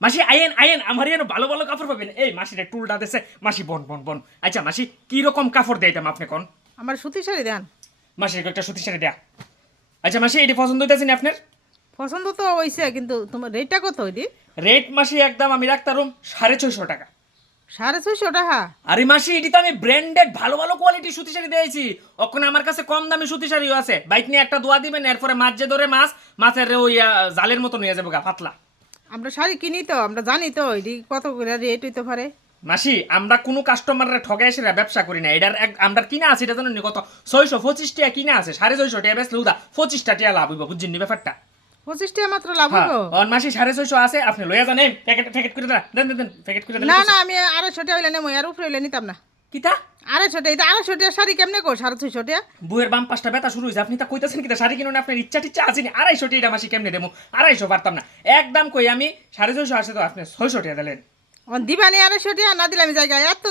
মাসি আইন আইন আমার এনে ভালো ভালো কাপড় পাবেন। এই মাসির টুলটা দেছে মাসি বন বন বন। আচ্ছা মাসি কি রকম কাপড় দেয়তাম আপনি কোন? আমার সুতি শাড়ি দেন। মাসির একটা সুতি শাড়ি দেয়া। আচ্ছা মাসি এটি পছন্দ হইতেছে না আপনার? পছন্দ তো হইছে, কিন্তু তোমার রেটটা কত হইলি? রেট মাসি একদম আমি রাখতাম 650 টাকা। 650 টাকা? আরে মাসি এটি তো আমি ব্র্যান্ডেড ভালো ভালো কোয়ালিটি সুতি শাড়ি দিয়েছি। ওখানে আমার কাছে কম দামি সুতি শাড়িও আছে। বাইক নিয়ে একটা দোয়া দিবেন, এরপরে মাছ যে ধরে মাছের ওই জালের মতো নিয়ে যাবো গা পাতলা। আমরা শাড়ি কিনি তো, আমরা জানি তো এটি কত করে রেট হইতে পারে। মাসি আমরা কোনো কাস্টমাররা ঠগাই এসে ব্যবসা করি না। এটার আমরা কিনা আছে এটা জানেন কত? 625 টাকা কিনা আছে, 650 টাকা বেচলে উদা 25 টাকা লাভ হইব, বুঝছেন নি ব্যাপারটা? 25 টাকা মাত্র লাভ হ্যাঁ হইব? অন মাসি 650 আছে, আপনি লইয়া যান। এই প্যাকেট প্যাকেট করে দেন দেন দেন প্যাকেট করে দেন। না না, আমি 250 টাকা হইলে নেবো, আর উপরে হইলে নিতাম না। কিতা 250 টাকা? 250 টাকা শাড়ি কেমনে কো 650 টাকা? বুয়ের বাম পাঁচটা ব্যথা শুরু হয়েছে, আপনি তা কইতাছেন কিতা শাড়ি কিনুন আপনার ইচ্ছা টিচ্ছা আছে নি? 250 টাকা মাসি কেমনে দেবো? 250 পারতাম না, একদম কই আমি 650 আছে তো আপনি 600 টাকা দিলেন। অন দিবানি 250 টাকা, না দিলে আমি জায়গা এত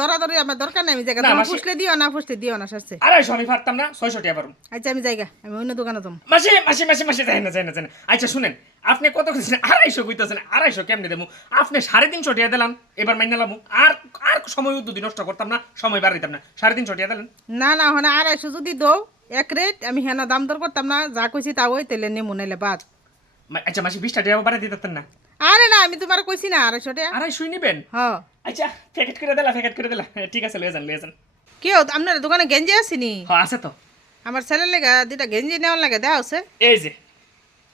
ধরাধরি আমার দরকার নাই। আমি জায়গা না, তুমি মাসি- পুষলে দিও, না পুষলে দিও না, সারছে। 250 আমি পারতাম না, 600 টাকা পারুন। আচ্ছা আমি জায়গা, আমি অন্য দোকানে যাবো। মাসি মাসি মাসি মাসি যাই না যাই না যাই না। আচ্ছা শুনেন, আপনি কত কইছেন? 250 কইতাছেন, 250 কেমনে দেবো? আপনি 350 টাকা দিলাম, এবার মাইনা লামু। আর আর সময় উদ্যোগী নষ্ট করতাম না, সময় বাড়াইতাম না। 350 টাকা দিলেন। না না, ওখানে 250 যদি দৌ এক রেট, আমি হেনা দাম দর করতাম না, যা কইছি তা ওই তেলে নেমু নাইলে বাদ। আচ্ছা মাসি 20 টাকা বাড়াই দিতেন না? আরে না, আমি তোমার কইছি না 250 টাকা। 250 নিবেন? হ, আচ্ছা প্যাকেট করে দিলা, প্যাকেট করে দিলা। ঠিক আছে লয়ে যান লয়ে যান। কেউ আপনার দোকানে গেঞ্জি আসেনি? হ্যাঁ আছে তো। আমার ছেলের লেগে দুটা গেঞ্জি নেওয়ার লাগে, দেওয়া আছে। এই যে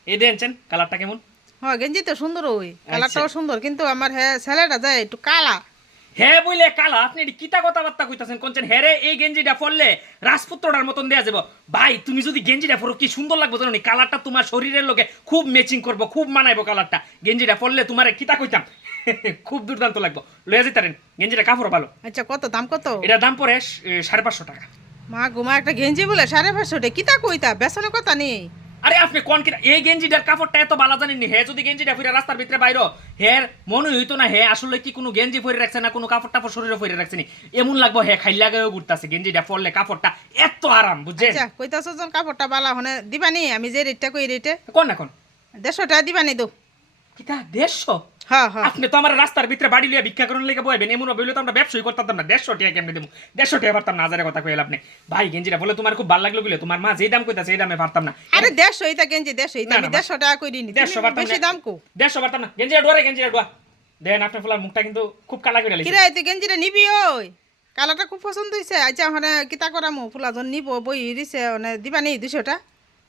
এই দেখছেন কালারটা কেমন? হ্যাঁ গেঞ্জি তো সুন্দর, ওই কালারটাও সুন্দর, কিন্তু আমার হ্যাঁ ছেলেটা যায় একটু কালা। হ্যাঁ বইলে কালা? আপনি এটি কিতা কথাবার্তা কইতাছেন কোনছেন? হ্যাঁ রে এই গেঞ্জিটা পরলে রাজপুত্রটার মতন দেয়া যাব। ভাই তুমি যদি গেঞ্জিটা পরো কি সুন্দর লাগবে জানো নি? কালারটা তোমার শরীরের লগে খুব ম্যাচিং করবো, খুব মানাইবো কালারটা। গেঞ্জিটা পরলে তোমার কিতা কইতাম খুব দুর্দান্ত লাগবে। লয়ে যেতারেন, গেঞ্জিটা কাপড় ভালো। আচ্ছা কত দাম কত? এটার দাম পড়ে 550 টাকা। মা গুমা, একটা গেঞ্জি বলে 550 টাকা? কিতা কইতা, বেসনের কথা নেই। আরে আপনি কোন কিনা এই গেঞ্জিটার কাপড়টা এত ভালো জানেননি? হে যদি গেঞ্জিটা পরে রাস্তার ভিতরে বাইরো, হের মনে হইতো না হে আসলে কি কোনো গেঞ্জি পরে রাখছে না কোনো কাপড় টাপড় শরীরে পরে রাখছে নি। এমন লাগবো হে খাইলা গায়েও ঘুরতাছে। গেঞ্জিটা পরলে কাপড়টা এত আরাম, বুঝছেন? আচ্ছা কইতাছ যখন কাপড়টা বালা হনে দিবানি, আমি যে রেটটা কই রেটে কোন না কোন 150 টাকা দিবানি দো। কিতা 150? হ্যাঁ হ্যাঁ, আপনি তো আমার রাস্তার ভিতরে বাড়ি লিয়া ভিক্ষা করার লেগে বইবেন, এমন বইলে তো আমরা ব্যবসায়ী করতাম না। 150 টাকা কেমনে দেবো? 150 টাকা পারতাম না, হাজারের কথা কইল আপনি। ভাই গেঞ্জিটা বলে তোমার খুব ভালো লাগলো বলে তোমার মা যেই দাম কইতাছে এই দামে পারতাম না। আরে 150 এটা গেঞ্জি 150 এটা না, আমি না, 150 টাকা কই দিনি, 150 পারতাম বেশি না। দাম কো। 150 পারতাম না। গেঞ্জিটা ডোরে, গেঞ্জিটা ডোয়া দেন। আপনার ফলার মুখটা কিন্তু খুব কালা করে লাইছে। কিরে তুই গেঞ্জিটা নিবি? ওই কালারটা খুব পছন্দ হইছে। আচ্ছা হনে কিতা করামু, ফুলাজন নিব বই দিছে, হনে দিবানি 200 টাকা?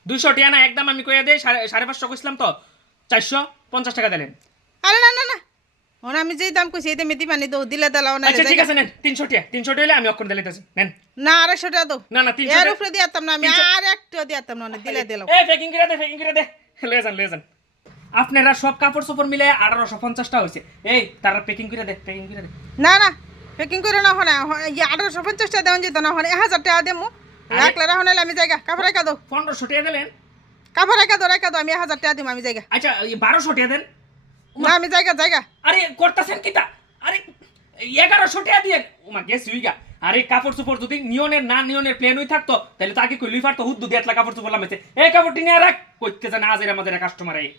200 টাকা না, একদম আমি কইয়া দেই 550 কইছিলাম তো 450 টাকা দিলেন। আরে না না না, হনে আমি যেই দাম কইছি এই দামে দিবানি দো, দিলে দাও না। আচ্ছা ঠিক আছে নেন 300 টাকা। 300 টাকা হলে আমি অক্ষণ দিলাইতাছি নেন। না 250 টাকা দো। না না 300 এর টাকা। উপরে দিয়াতাম না আমি, 300 আর একটু দিয়াতাম না, দিলে দিলাম। এই প্যাকিং করে দে, প্যাকিং করে দে। লয়ে যান লয়ে যান। আপনারা সব কাপড় চোপড় মিলে 1850 টাকা হইছে। এই তারা প্যাকিং করে দে, প্যাকিং করে দে। না না, প্যাকিং করে না হনে 1850 টাকা দেওয়া যেত না, হনে 1000 টাকা দেবো। রাখলে হনে আমি জায়গা কাপড় রেখা দো, 1500 টাকা দিলেন। কাপড় রেখা দো, আমি 1000 টাকা দিব, আমি জায়গা। আচ্ছা 1200 টাকা দেন। না আমি জায়গা জায়গা। আরে করতেছেন কিতা? আরে 1100 টাকা দিয়ে ওমা গেছি উইগা। আরে কাপড় চোপড় যদি নিয়নের না নিয়নের প্লেন হই থাকতো তাহলে তাকে কই লুই ফারতো হুদ্দু দিয়ে কাপড় চোপড় লামাইছে। এই কাপড়টি নিয়ে রাখ, কইতে জানা আজের আমাদের কাস্টমার এই